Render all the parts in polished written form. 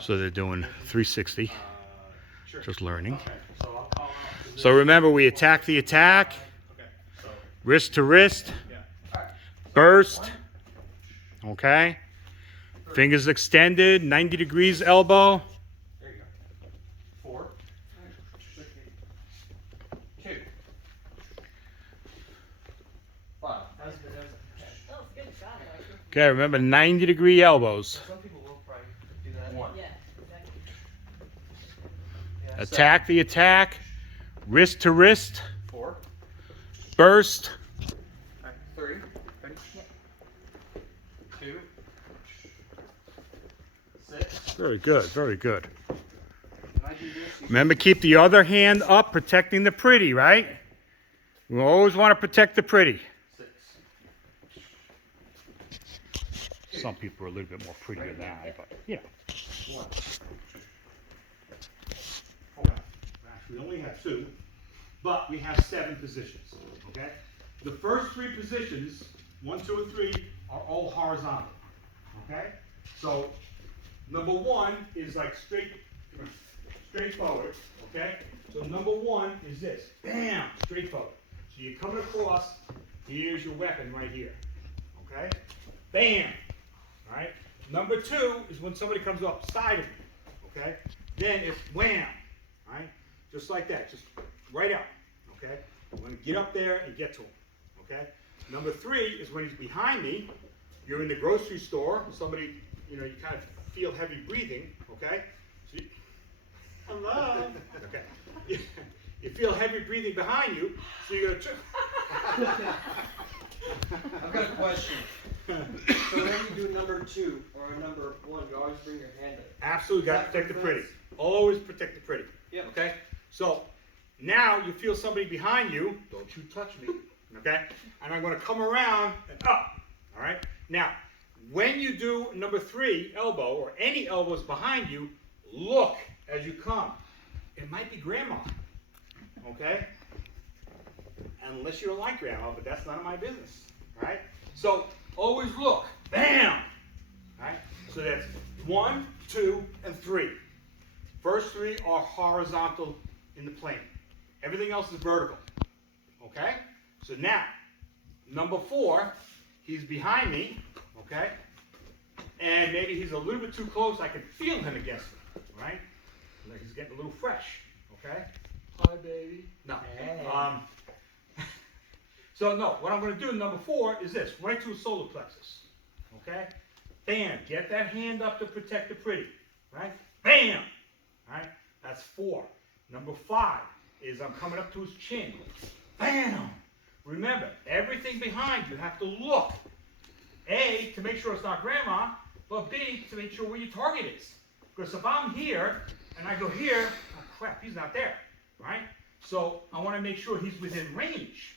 So they're doing 360, just learning. So remember, we attack the attack, wrist to wrist, burst, okay? Fingers extended, 90 degrees elbow. There you go. 4, 2, 5. Okay, remember 90-degree elbows. Some people will probably do that. 1. Yeah, exactly. Yeah, Attack the attack, wrist to wrist, 4. burst. 3. Ready? 2. 6. Very good, very good. When I do this, you Remember, keep the other hand up, protecting the pretty, right? We always want to protect the pretty. 6. Some people are a little bit more prettier than I, but, you know. 1. We only have 2, but we have 7 positions, okay? The first 3 positions, 1, 2, and 3, are all horizontal, okay? So, number 1 is like straight forward, okay? So number 1 is this, bam, straight forward. So you're coming across, here's your weapon right here, okay? Bam, all right? Number 2 is when somebody comes up side of you, okay? Then it's wham, all right? Just like that, just right out, okay? I'm gonna get up there and get to him, okay? Number 3 is when he's behind me, you're in the grocery store, somebody, you know, you kind of feel heavy breathing, okay? So you, hello? Okay. You feel heavy breathing behind you, so you're gonna I've got a question. So whenever you do a number 2 or a number 1, you always bring your hand up. Absolutely got to protect the pretty. Always protect the pretty. Yep. Okay? So now you feel somebody behind you, don't you touch me. Okay? And I'm going to come around and up. All right? Now, when you do number 3 elbow or any elbows behind you, look as you come. It might be grandma. Okay? Unless you don't like grandma, but that's none of my business. Right? So always look. Bam! Right? So that's 1, 2, and 3. First 3 are horizontal in the plane. Everything else is vertical. Okay? So now, number 4, he's behind me. Okay? And maybe he's a little bit too close. I can feel him against me. Right? Like he's getting a little fresh. Okay? Hi, baby. No. Hey. So no, what I'm going to do, number 4, is this, right to a solar plexus. Okay? Bam, get that hand up to protect the pretty. Right? Bam! Right? That's 4. Number 5 is I'm coming up to his chin. Bam! Remember, everything behind you have to look. A, to make sure it's not grandma, but B, to make sure where your target is. Because if I'm here, and I go here, oh crap, he's not there. Right? So I want to make sure he's within range.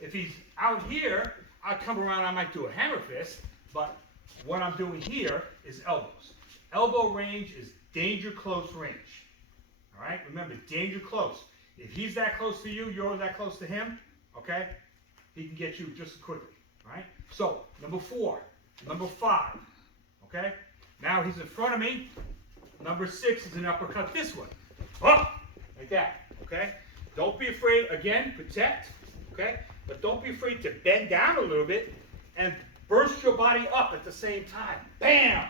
If he's out here, I come around, I might do a hammer fist, but what I'm doing here is elbows. Elbow range is danger close range. All right? Remember, danger close. If he's that close to you, you're that close to him, okay? He can get you just as quickly. All right? So, number 4, number 5, okay? Now he's in front of me. Number 6 is an uppercut this way. Up! Like that, okay? Don't be afraid, again, protect, okay? But don't be afraid to bend down a little bit and burst your body up at the same time. Bam!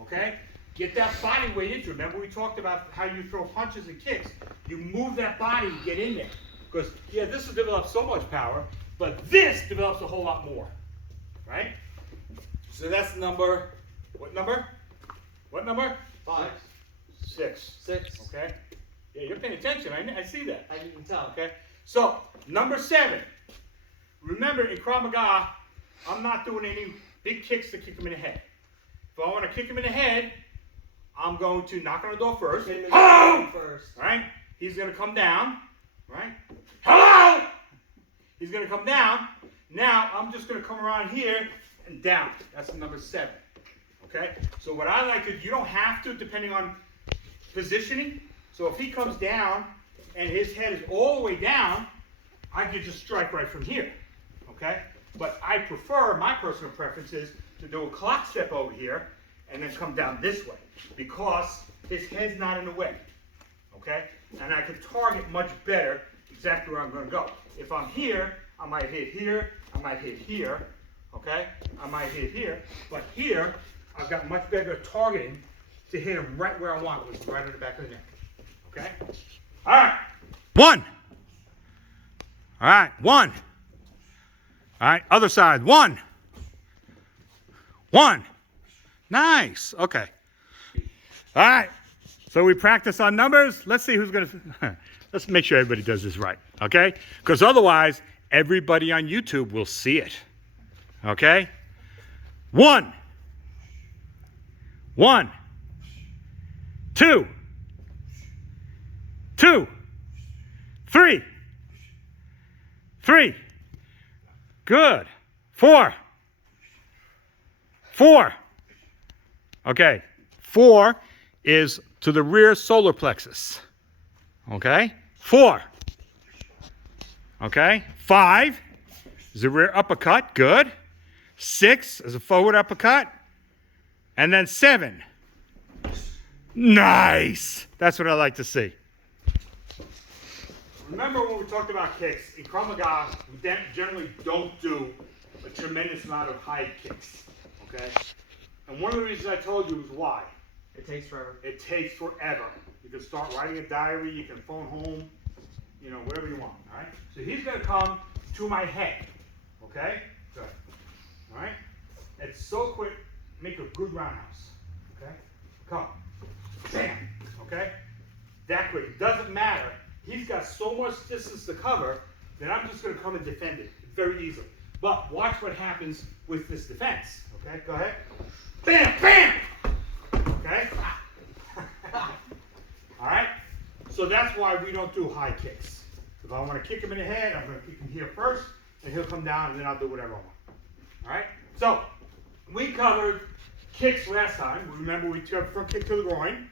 Okay? Get that body weight into it. Remember we talked about how you throw punches and kicks. You move that body and get in there. Because, yeah, this will develop so much power, but this develops a whole lot more. Right? So that's number, what number? What number? 5. 6. 6. Okay? Yeah, you're paying attention. I see that. I can tell. Okay? So, number 7. Remember, in Krav Maga, I'm not doing any big kicks to kick him in the head. If I want to kick him in the head, I'm going to knock on the door first. Hit him in the Hello! head first. Right? He's going to come down. Right? Hello! He's going to come down. Now, I'm just going to come around here and down. That's number 7. Okay? So what I like to do, you don't have to, depending on positioning. So if he comes down and his head is all the way down, I could just strike right from here. Okay? But I prefer, my personal preference is to do a clock step over here and then come down this way because his head's not in the way, okay? And I can target much better exactly where I'm gonna go. If I'm here, I might hit here, I might hit here, okay? I might hit here, but here, I've got much better targeting to hit him right where I want, which is right on the back of the neck, okay? All right, 1. All right, 1. All right, other side, 1. 1. Nice, okay. All right, so we practice on numbers. Let's see who's gonna, let's make sure everybody does this right, okay? Because otherwise, everybody on YouTube will see it, okay? 1. 1. 2. 2. 3. 3. Good. 4. 4. Okay. 4 is to the rear solar plexus. Okay. 4. Okay. 5 is a rear uppercut. Good. 6 is a forward uppercut. And then 7. Nice. That's what I like to see. Remember when we talked about kicks, in Krav Maga, we generally don't do a tremendous amount of high kicks, okay? And one of the reasons I told you was why. It takes forever. It takes forever. You can start writing a diary, you can phone home, you know, whatever you want, all right? So he's gonna come to my head, okay? Good, all right? It's so quick, make a good roundhouse, okay? Come, bam, okay? That quick, it doesn't matter. He's got so much distance to cover that I'm just going to come and defend it very easily. But watch what happens with this defense. Okay, go ahead. Bam, bam! Okay? All right? So that's why we don't do high kicks. If I want to kick him in the head, I'm going to kick him here first, and he'll come down, and then I'll do whatever I want. All right? So we covered kicks last time. Remember, we covered front kick to the groin.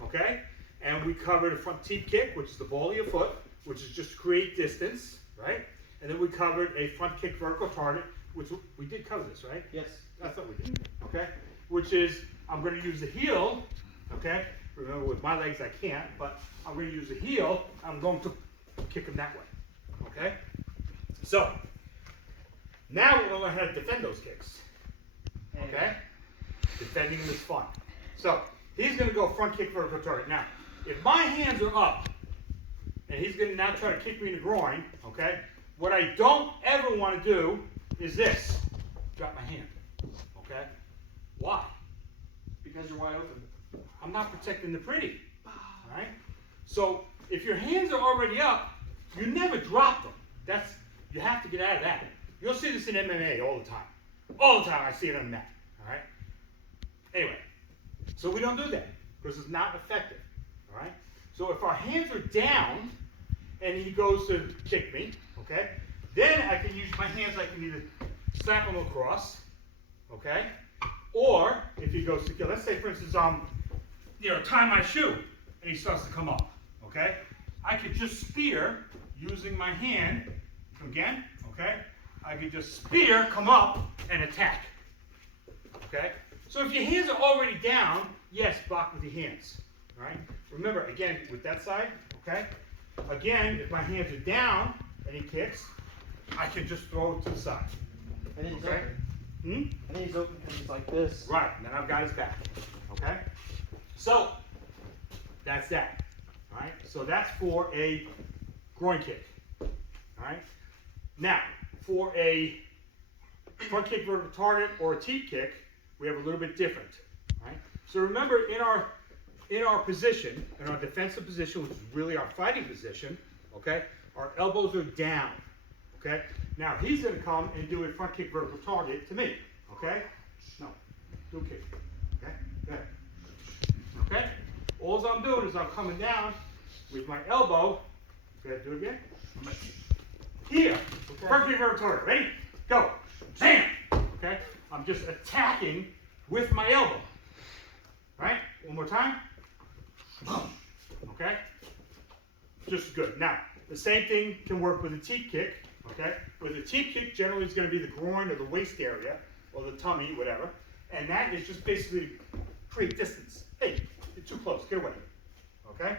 Okay? And we covered a front teep kick, which is the ball of your foot, which is just to create distance, right? And then we covered a front kick vertical target, which we did cover this, right? Yes. I thought we did. Okay? Which is, I'm going to use the heel, okay? Remember, with my legs I can't, but I'm going to use the heel. I'm going to kick him that way, okay? So, now we're going to learn how to defend those kicks, okay? Defending them is fun. So, he's going to go front kick vertical target. Now, if my hands are up, and he's going to now try to kick me in the groin, okay, what I don't ever want to do is this. Drop my hand, okay? Why? Because you're wide open. I'm not protecting the pretty, all right? So if your hands are already up, you never drop them. You have to get out of that. You'll see this in MMA all the time. All the time I see it on the mat, all right? Anyway, so we don't do that because it's not effective. All right? So if our hands are down and he goes to kick me, okay, then I can use my hands, I can either slap him across, okay, or if he goes to kill, let's say for instance, tie my shoe and he starts to come up, okay, I could just spear using my hand again, okay, I could just spear, come up, and attack, okay. So if your hands are already down, yes, block with your hands. All right? Remember, again, with that side, okay? Again, if my hands are down and he kicks, I can just throw it to the side. And then he's Okay? open. And then he's open because he's like this. Right, and then I've got his back. Okay? So, that's that. All right? So that's for a groin kick. All right? Now, for a front kick vertical target or a teep kick, we have a little bit different. All right? So remember, in our position, in our defensive position, which is really our fighting position, okay, our elbows are down, okay? Now, he's going to come and do a front kick vertical target to me, okay? No, do a kick, okay? Go ahead. Okay? All I'm doing is I'm coming down with my elbow. Go ahead, do it again. Here, okay. Front kick vertical target. Ready? Go. Bam! Okay? I'm just attacking with my elbow. Right? One more time. Okay? Just good. Now, the same thing can work with a teep kick. Okay? With a teep kick, generally it's going to be the groin or the waist area, or the tummy, whatever. And that is just basically create distance. Hey, you're too close, get away. Okay?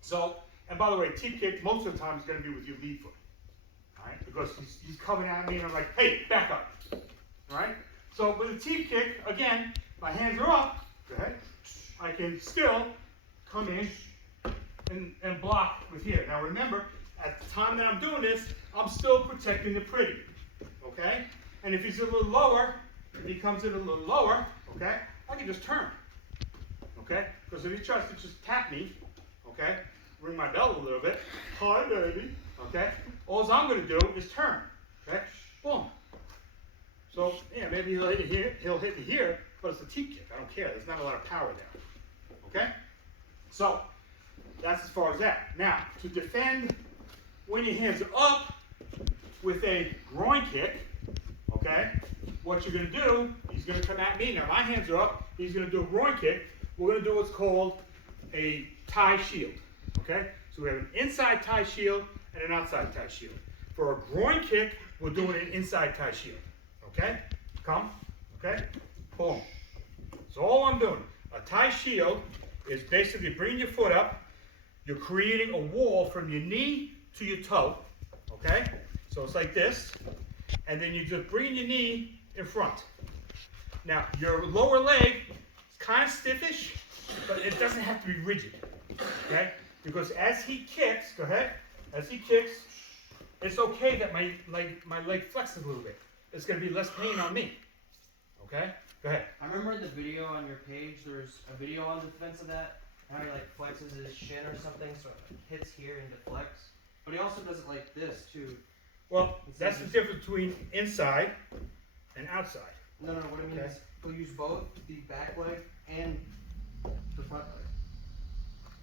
So, and by the way, teep kick most of the time is going to be with your lead foot. Alright? Because he's coming at me and I'm like, hey, back up. Alright? So with a teep kick, again, my hands are up, okay? I can still come in and block with here. Now remember, at the time that I'm doing this, I'm still protecting the pretty, okay? And if he's a little lower, if he comes in a little lower, okay, I can just turn, okay? Because if he tries to just tap me, okay, ring my bell a little bit, hi baby, okay? All I'm gonna do is turn, okay? Boom. So, yeah, maybe he'll hit me here, but it's a teep kick. I don't care. There's not a lot of power there. Okay? So, that's as far as that. Now, to defend when your hands are up with a groin kick, okay, what you're going to do, he's going to come at me. Now, my hands are up. He's going to do a groin kick. We're going to do what's called a tie shield. Okay? So, we have an inside tie shield and an outside tie shield. For a groin kick, we're doing an inside tie shield. Okay? Come. Okay? Boom. So all I'm doing, a tie shield is basically bringing your foot up. You're creating a wall from your knee to your toe. Okay? So it's like this. And then you're just bringing your knee in front. Now, your lower leg is kind of stiffish, but it doesn't have to be rigid. Okay? Because as he kicks, go ahead, as he kicks, it's okay that my leg flexes a little bit. It's going to be less pain on me. Okay? Go ahead. I remember in the video on your page, there's a video on defense of that. How he like flexes his shin or something, so it hits here and deflects. But he also does it like this too. Well, that's the difference between inside and outside. No, what I mean is he'll use both the back leg and the front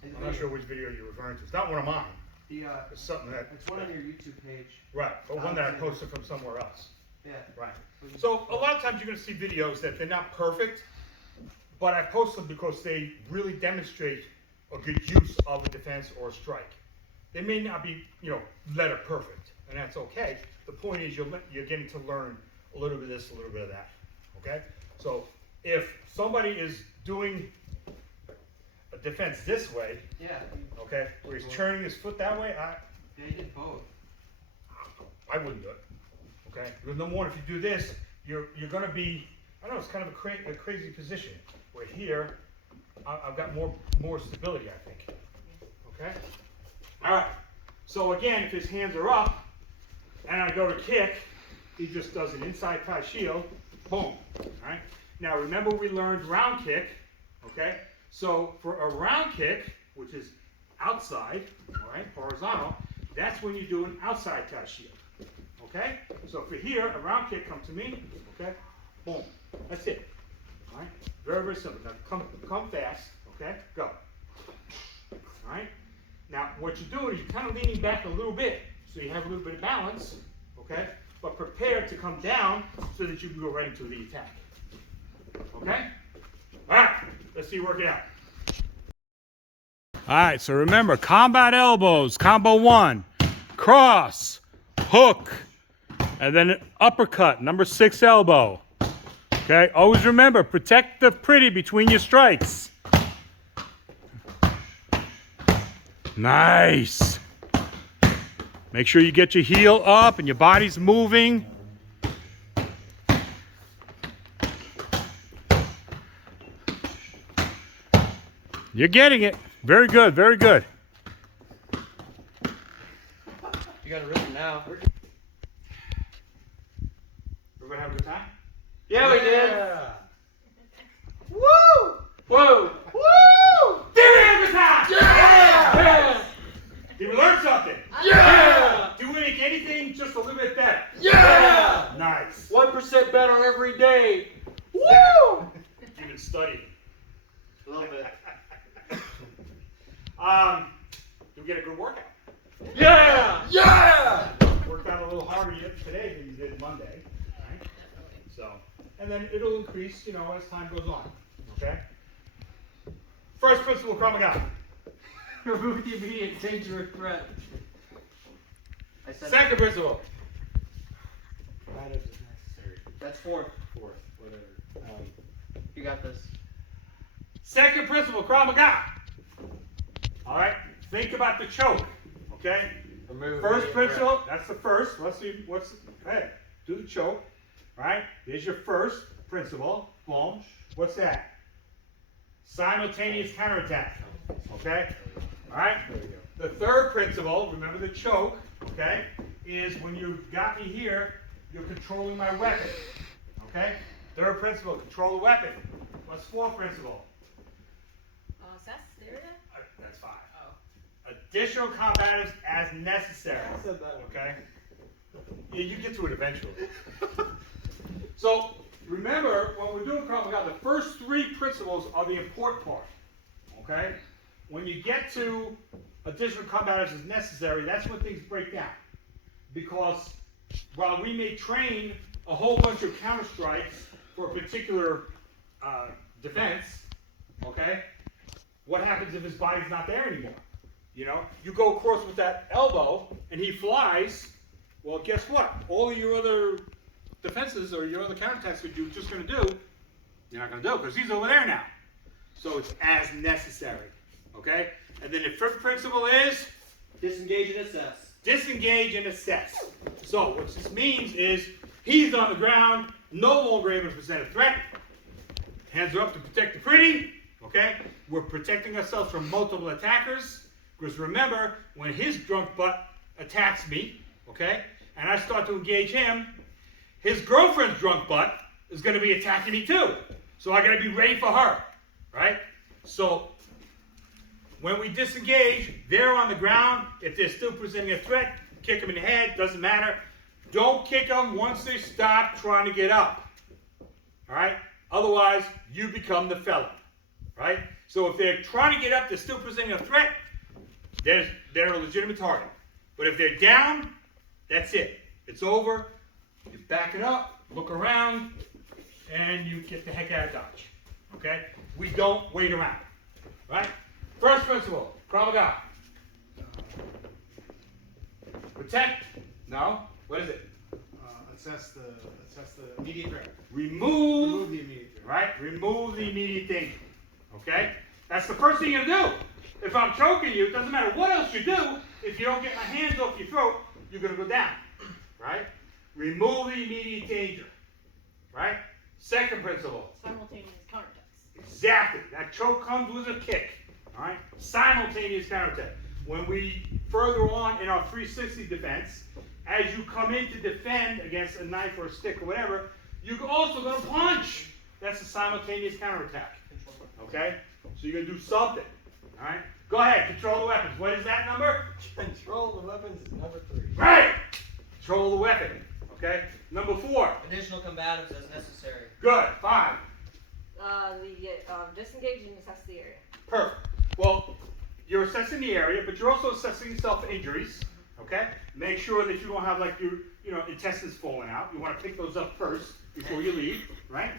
leg. I'm not sure which video you're referring to. It's not one of mine. It's something that... It's one on your YouTube page. Right, but one that I posted from somewhere else. Yeah. Right. So a lot of times you're going to see videos that they're not perfect, but I post them because they really demonstrate a good use of a defense or a strike. They may not be, letter perfect, and that's okay. The point is you're getting to learn a little bit of this, a little bit of that. Okay? So if somebody is doing a defense this way, okay, where he's turning his foot that way, They did both. I wouldn't do it. Okay? Because number one, if you do this, you're going to be, I don't know, it's kind of a crazy position. Where here, I've got more stability, I think. Okay? All right. So again, if his hands are up, and I go to kick, he just does an inside tie shield. Boom. All right? Now remember we learned round kick. Okay? So for a round kick, which is outside, all right, horizontal, that's when you do an outside tie shield. Okay? So for here, a round kick comes to me, okay? Boom. That's it. All right? Very, very simple. Now come fast, okay? Go. All right? Now what you're doing is you're kind of leaning back a little bit, so you have a little bit of balance, okay? But prepare to come down so that you can go right into the attack. Okay? All right. Let's see you work it out. All right, so remember, combat elbows, combo 1, cross, hook, and then an uppercut, number 6 elbow. Okay, always remember, protect the pretty between your strikes. Nice. Make sure you get your heel up and your body's moving. You're getting it. Very good, very good. You got it written now. We're gonna have a good time? Yeah, we did. Woo! Whoa! Woo! Did we have a good time? Yeah! Did we learn something? Yeah! Did we make anything just a little bit better? Yeah! Nice. 1% better every day. Woo! You've been studying. A little bit. Did we get a good workout? Yeah! Yeah! Worked out a little harder today than you did Monday. Right? So, and then it'll increase, as time goes on. Okay? First principle of Krav Maga. Remove the immediate danger or threat. Second principle. That is necessary. That's 4th. Fourth, whatever. You got this. Second principle, Krav Maga. All right, think about the choke, okay? First principle, that's the first. Let's see, go ahead, do the choke, right? There's your first principle, boom. What's that? Simultaneous counterattack, okay? All right, the third principle, remember the choke, okay, is when you've got me here, you're controlling my weapon, okay? Third principle, control the weapon. What's fourth principle? Assess the area? That's 5. Oh. Additional combatives as necessary. I said that one. Okay? Yeah, you get to it eventually. So, remember, when we're doing Krav Maga, the first 3 principles are the important part. Okay? When you get to additional combatives as necessary, that's when things break down. Because while we may train a whole bunch of counter strikes for a particular defense, okay? What happens if his body's not there anymore? You know, you go across with that elbow and he flies. Well, guess what? All of your other defenses or your other counterattacks that you're just going to do, you're not going to do because he's over there now. So it's as necessary. Okay? And then the fifth principle is Disengage and assess. disengage and assess. So what this means is he's on the ground, no longer able to present a threat. Hands are up to protect the pretty. Okay? We're protecting ourselves from multiple attackers. Because remember, when his drunk butt attacks me, okay, and I start to engage him, his girlfriend's drunk butt is going to be attacking me too. So I got to be ready for her, right? So when we disengage, they're on the ground. If they're still presenting a threat, kick them in the head, doesn't matter. Don't kick them once they stop trying to get up, all right? Otherwise, you become the felon, right? So if they're trying to get up, they're still presenting a threat, they're a legitimate target. But if they're down, that's it. It's over. You back it up, look around, and you get the heck out of Dodge. Okay? We don't wait around. Right? First principle, Krav Maga. Protect. No. What is it? Assess the immediate threat. Remove the immediate threat. right? Remove the immediate danger. Okay? That's the first thing you're going to do. If I'm choking you, it doesn't matter what else you do, if you don't get my hands off your throat, you're going to go down. Right? Remove the immediate danger. Right? Second principle. Simultaneous counterattacks. Exactly. That choke comes with a kick. All right? Simultaneous counterattack. When we further on in our 360 defense, as you come in to defend against a knife or a stick or whatever, you're also going to punch. That's a simultaneous counterattack. Okay? So you're going to do something. All right? Go ahead. Control the weapons. What is that number? Control the weapons is number 3. Right. Control the weapon. Okay? Number 4. Additional combatives as necessary. Good. 5. Disengage and assess the area. Perfect. Well, you're assessing the area, but you're also assessing yourself for injuries. Okay? Make sure that you don't have like your intestines falling out. You want to pick those up first before you leave, right?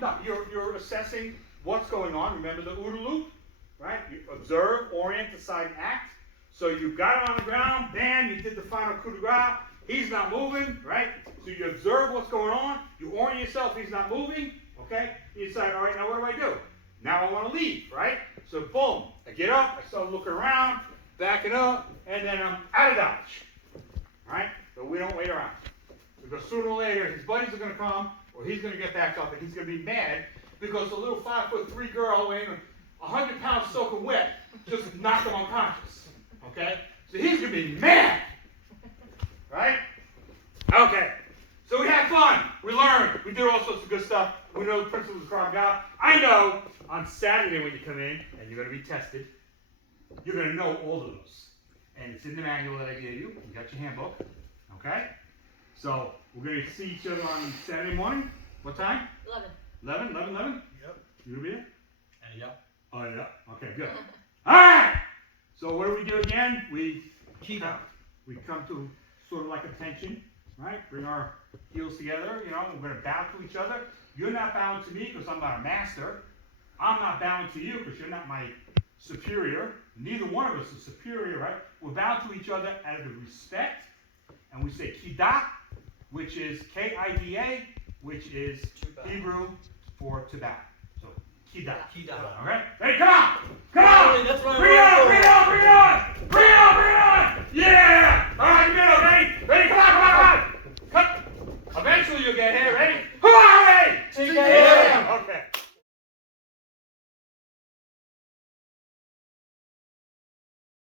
No, you're assessing what's going on. Remember the OODA loop, right? You observe, orient, decide, and act. So you got it on the ground, bam, you did the final coup de grace. He's not moving, right? So you observe what's going on. You orient yourself, he's not moving, okay? You decide, all right, now what do I do? Now I want to leave, right? So boom, I get up, I start looking around, backing up, and then I'm out of Dodge, right? So we don't wait around. Because sooner or later, his buddies are going to come, or he's going to get back up, and he's going to be mad because the little 5'3" girl weighing 100 pounds soaking wet just knocked him unconscious, okay? So he's going to be mad, right? Okay. So we had fun. We learned. We did all sorts of good stuff. We know the principles of Krav Maga. I know on Saturday when you come in and you're going to be tested, you're going to know all of those. And it's in the manual that I gave you. You got your handbook. Okay? So we're going to see each other on Saturday morning. What time? 11. 11? Yep. You going to be there? Yeah. Oh, yeah. Okay, good. All right. So what do we do again? We come to sort of like a tension, right? Bring our heels together, we're going to bow to each other. You're not bowing to me because I'm not a master. I'm not bowing to you because you're not my superior. Neither one of us is superior, right? We're bowing to each other out of respect. And we say Kida, which is K-I-D-A, which is Hebrew for to bow. So Key down. Key down. All right. Hey, come on! Come on! That's what I'm Bring it on! going Bring it for. on! Bring it on! Bring